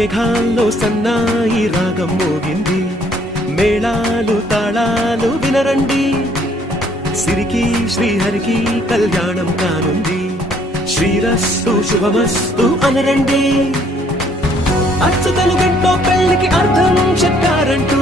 మేఘాల్లో సన్నాయి రాగం మోగింది, మేళాలు తాళాలు వినరండి, సిరికి శ్రీహరికి కళ్యాణం కానుంది, శ్రీరస్తు శుభమస్తు అనరండి. అచ్చుతలు గంటో పెళ్లికి అర్థం చెప్పారంటూ,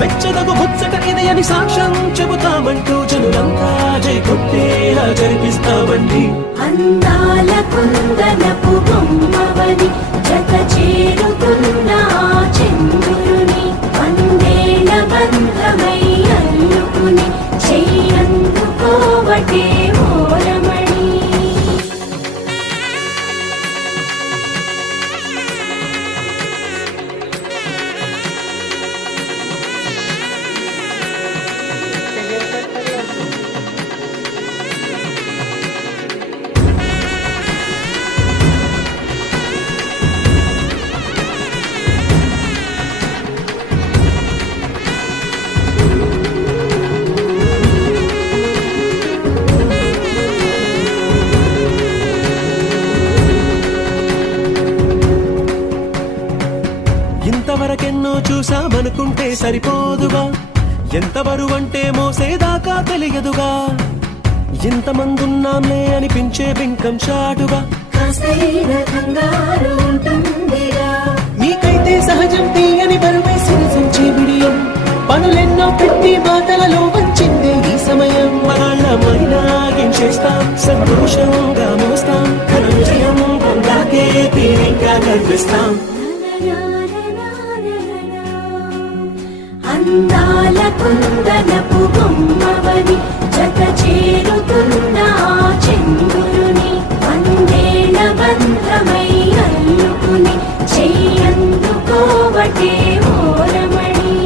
మెచ్చదగు ముచ్చట ఇది అని సాక్ష్యం చెబుతామంటూ, జనులంతా జై కొట్టేలా జరిపిస్తామండి. అందాల కుందనపు బొమ్మవని జత చేరుతున్న చంద్రుని, వందేల బంధమై అల్లుకుని చెయ్యందుకోవటే ఓరమణి. ఇంతవరకెన్నో చూసామనుకుంటే సరిపోదుగా, ఎంత బరువంటే మోసేదాకా తెలియదుగా, ఇంతమందున్నాంలే అనిపించే బింకం చాటుగా, మీకైతే సహజం తీయని బరువే సిరిసించే విడియం, పనులెన్నో పెట్టి మాటలలో వచ్చిందే ఈ సమయం. మనాళ్ళమైనా గించేస్తాం, సంతోషంగా మోస్తాం, ఘన విజయం పొందాకే తీరిగ్గా కనిపిస్తాం. అందాల కుందనపు బొమ్మవని జత చేరుతున్న చంద్రుని, వందేల బంధమై అల్లుకుని చెయ్యందుకోవటే ఓరమణి.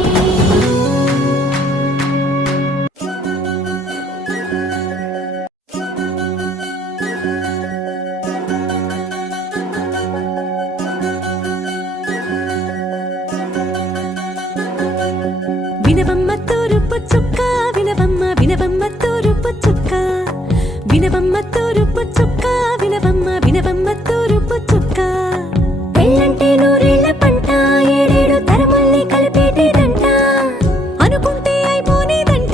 వినవమ్మ తూరుపు చుక్క, వినవమ్మ వినవమ్మ తూరుపు చుక్క, వినవమ్మ తూరుపు చుక్క, వినవమ్మ వినవమ్మ తూరుపు చుక్క. పెళ్ళంటే నూరేళ్ల పంట, ఏడేడు తరముల్ని కలిపేటేదంట, అనుకుంటే అయిపోనేదంట,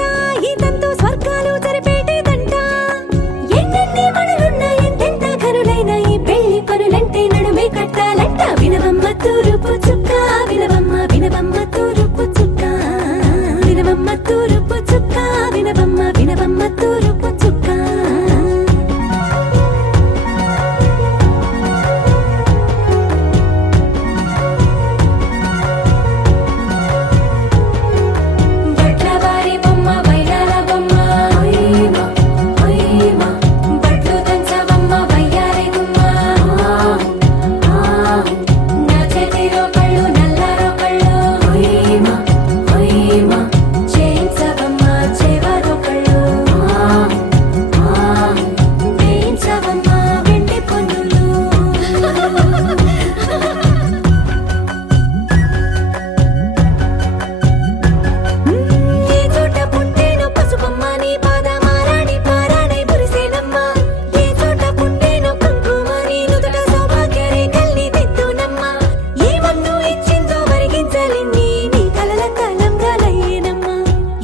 ఈ తంతు స్వర్గాలు జరిపేటేదంట. ఎన్నెన్ని మనులున్న ఎంతెంత ఘనులైన ఈ పెళ్లి పనులంటే నడుమే కట్టాలంట. వినవమ్మ తూరుపు చుక్క, వినవమ్మ వినవమ్మ తూరుపు చుక్క, వినవమ్మ తూరుపు చుక్క, వినవమ్మ వినవమ్మ తూరుపు చుక్క. బట్లవారి బొమ్మ వైరాల బొమ్మ, బట్లు దంచవమ్మ వయ్యారి గుమ్మ, నా చేతిలో కళ్ళు నల్లారో కళ్ళు, చేయించవమ్మ చేవారో కళ్ళు, వేయించవమ్మ వెండి పొన్నులు. ఏ చోట పుట్టేనో పసుపమ్మ నీ పాదమారాణి పారాణై మురిసేనమ్మ, ఏ చోట పుట్టేనో కుంకుమ నీ నుదుట సౌభాగ్య రేఖల్ని దిద్దునమ్మ, ఏ మన్ను ఇచ్చిందో వరిగించలిన్ని నీ కలల తలంబ్రాలయ్యేనమ్మ,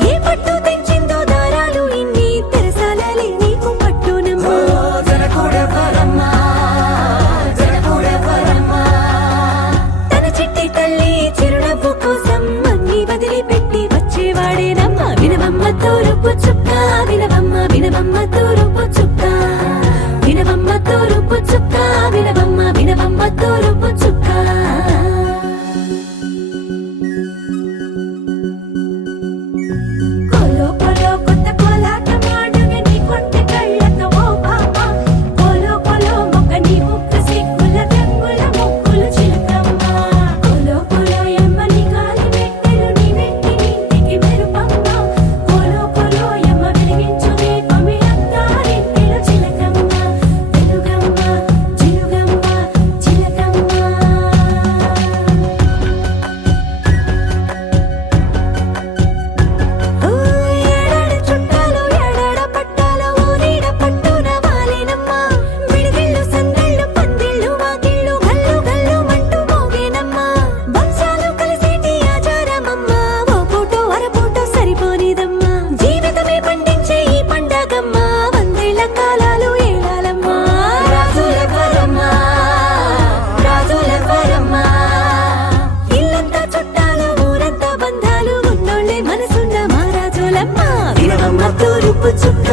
ఏ పట్టు తెంచిందో దారాలు ఇన్ని తెరసాలలే నీకు పట్టునమ్మ. తన చిట్టి తల్లి చిరునవ్వు కోసం అన్ని వదిలిపెట్టి వచ్చేవాడేనమ్మ. వినవమ్మ తూరుపు చుక్క, వినవమ్మ వినవమ్మ తూరుపు చుక్క, వినవమ్మ తూరుపు చుక్క, వినవమ్మ వినవమ్మ తూరుపు చుక్క. కోలో కోలో కొత్త కోలాటమాడుగా నీ కొంటె కళ్ళతో ఓ బామ్మ, కోలో కోలో మొక్క నీ ముక్కు సిగ్గుల రంగుల ముక్కులు చిలకమ్మ, కోలో కోలో ఎమ్మ నీ కాలి మెట్టెలు నీ వెట్టి నింటికి మెరుపమ్మ, కోలో కోలో ఎమ్మ ముగ్గులమ్మ వినవమ్మ తూరుపు చుక్క